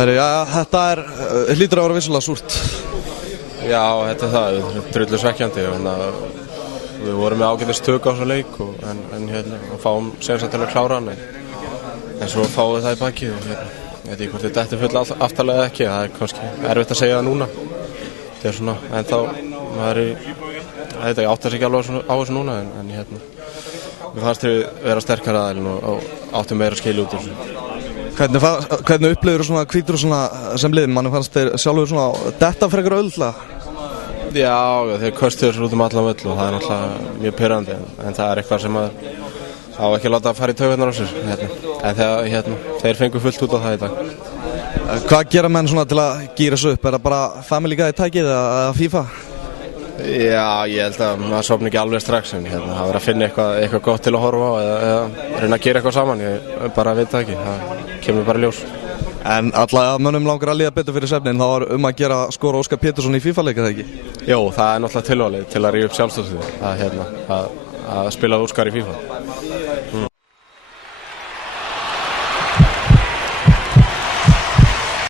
Herri, já, þetta hlýtur að vera vissulega súrt. Já, þetta það, drullu svekkjandi. Við vorum með ágætis tök á þessu leik en fáum senast til að klára hann. En svo fáum við það í bakið og ég veit ekki hvort þetta er full aftarlega eða ekki. Það er kannski erfitt að segja það núna. Þetta svona, en þá maður áttar sig ekki alveg á þessu núna en við fannst við vera sterkari aðilinn og áttum meira skilja út úr þessu. Hvernig upplifir þú svona hvítur sem lið? Manni fannst þeir sjálfur svona detta frekar auðveldlega? Já, þeir köstuðu þessu út allan völl og það er náttúrulega mjög pirrandi en það er eitthvað sem maður á ekki að láta að fara í taugarnar á sér en þeir fengu fullt út á það í dag. Hvað gera menn svona til að gíra þessu upp? Er það bara Family Guy tækið eða FIFA? Já, ég held að maður sofni ekki alveg strax en það verður að finna eitthvað gott til að horfa á eða reyna að gera eitthvað saman, ég bara veit það ekki, það kemur bara ljós. En alltaf að mönnum langar að líða betur fyrir svefnin, þá var að gera skora Óskar Pétursson í FIFA-leik, eða ekki? Jó, það er náttúrulega tilvalið til að rífa upp sjálfstöðsvið, að spila Óskar í FIFA.